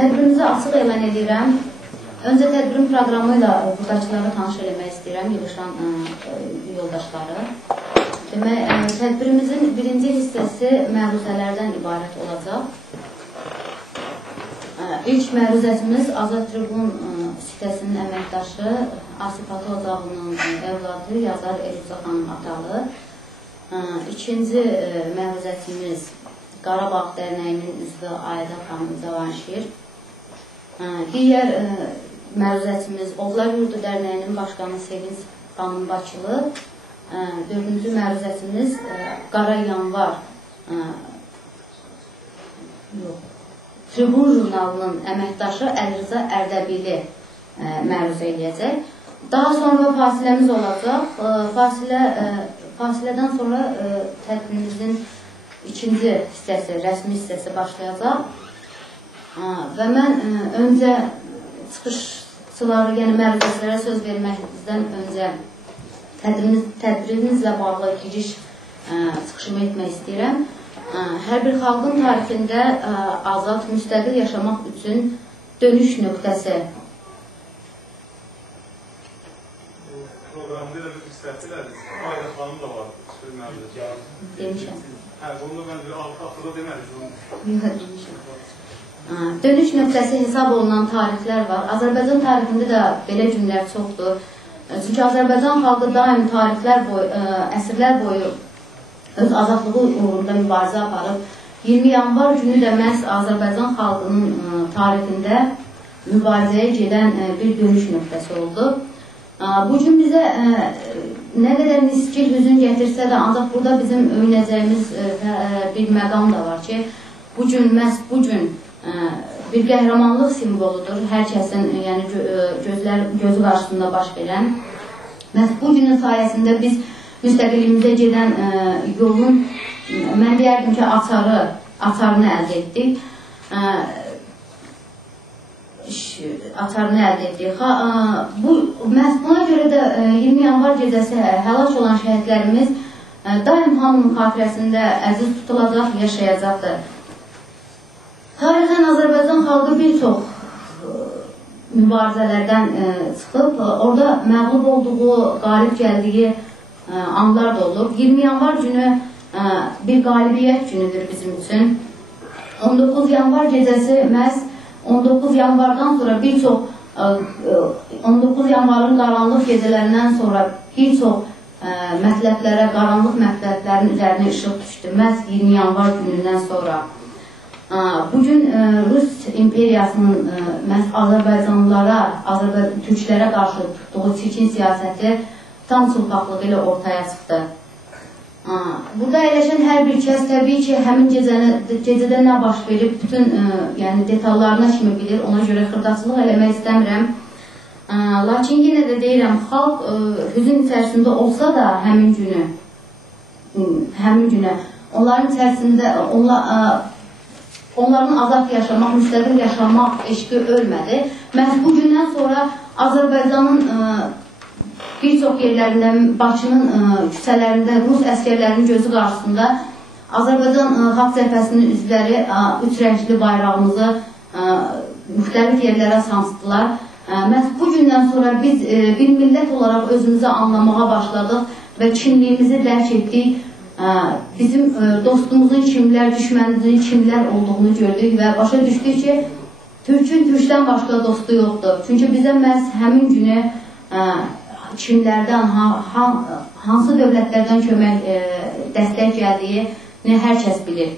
Tədbirimizi açıq elan edirəm. Öncə tədbirin proqramı ilə buradakılara tanış eləmək istəyirəm, yığışan yoldaşları. Tədbirimizin birinci hissəsi məruzələrdən ibarət olacaq. İlk məruzəsimiz Azad Tribun sitəsinin əməkdaşı Asif Atozağlının evladı, yazar Elifza xanım Atalı. İkinci məruzəsimiz Qarabağ Dərnəyinin üzvü Ayda xanım Cavanşir. Digər məruzəsimiz Oğlar Yurdu Dərnəyinin başqanı Sevinç xanım Bakılı. Dördüncü məruzəsimiz Qara Yanvar Tribun jurnalının əməkdaşı Əlirza Ərdəbili məruzə eləyəcək. Daha sonra fasiləmiz olacaq. Fasilədən sonra tədbirimizin ikinci hissəsi, rəsmi hissəsi başlayacaq. Və mən öncə çıxışçıları, yəni məruzəçilərə söz verməkdən öncə tədbirimizlə bağlı giriş çıxışımı etmək istəyirəm. Hər bir xalqın tarixində azad, müstəqil yaşamaq üçün dönüş nöqtəsi. Proqramda da bir istədilədir. Ayda xanım da var. Demişəm. Bunu mən axıda demədim. Yox, demişəm. Dönüş nöqtəsi hesab olunan tarixlər var. Azərbaycan tarixində də belə günlər çoxdur. Çünki Azərbaycan xalqı daim tarixlər boyu, əsrlər boyu öz azadlığı uğrunda mübarizə aparıb. 20 yanvar günü də məhz Azərbaycan xalqının tarixində mübarizəyə gedən bir dönüş nöqtəsi oldu. Bu gün bizə nə qədər niskin hüzün gətirsə də, ancaq burada bizim övünəcəyimiz bir məqam da var ki, bu gün, məhz bu gün bir qəhrəmanlıq simvoludur. Hər kəsin gözü qarşısında baş verən. Məhz bu günün sayəsində biz müstəqilliyimizə gedən yolun, mən deyərdim ki, açarını əldə etdik. açarını əldə etdik. Məhz buna görə də 20 yanvar gecəsi həlak olan şəhidlərimiz daim hamının xatirəsində əziz tutulacaq, yaşayacaqdır. Tarixən Azərbaycan xalqı bir çox mübarizələrdən çıxıb, orada məğlub olduğu, qalib gəldiyi anlar da olur. 20 yanvar günü bir qalibiyyət günüdür bizim üçün. 19 yanvar gecəsi məhz 19 yanvardan sonra bir çox 19 yanvarın qaranlıq gecələrindən sonra bir çox mətləblərə, qaranlıq mətləblərin üzərinə işıq düşdü. Məhz 20 yanvar günündən sonra. Bugün Rus imperiyasının məhz Azərbaycanlılara, türklərə qarşı tutduğu çirkin siyasəti tam çılpaqlığı ilə ortaya çıxdı. Burada əyləşən hər bir kəs təbii ki, həmin gecədə nə baş verib, bütün detallarına kimi bilir, ona görə xırdaçılıq eləmək istəmirəm. Lakin yenə də deyirəm, xalq hüzün içərisində olsa da həmin günə, onların içərisində, onların azad yaşamaq, müstəqil yaşamaq eşqi ölmədi. Məhz bu gündən sonra Azərbaycanın bir çox yerlərində, Bakının küçələrində Rus əskərlərinin gözü qarşısında Azərbaycan Xalq Cəbhəsinin üzvləri üç rəngli bayrağımızı müxtəlif yerlərə sancdılar. Məhz bu gündən sonra biz bir millət olaraq özümüzü anlamağa başladıq və kimliyimizi dərk etdik. Bizim dostumuzun kimlər, düşmənimizin kimlər olduğunu gördük və başa düşdük ki, Türkün Türkdən başqa dostu yoxdur. Çünki bizə məhz həmin günü kimlərdən, hansı dövlətlərdən kömək, dəstək gəldiyini hər kəs bilir.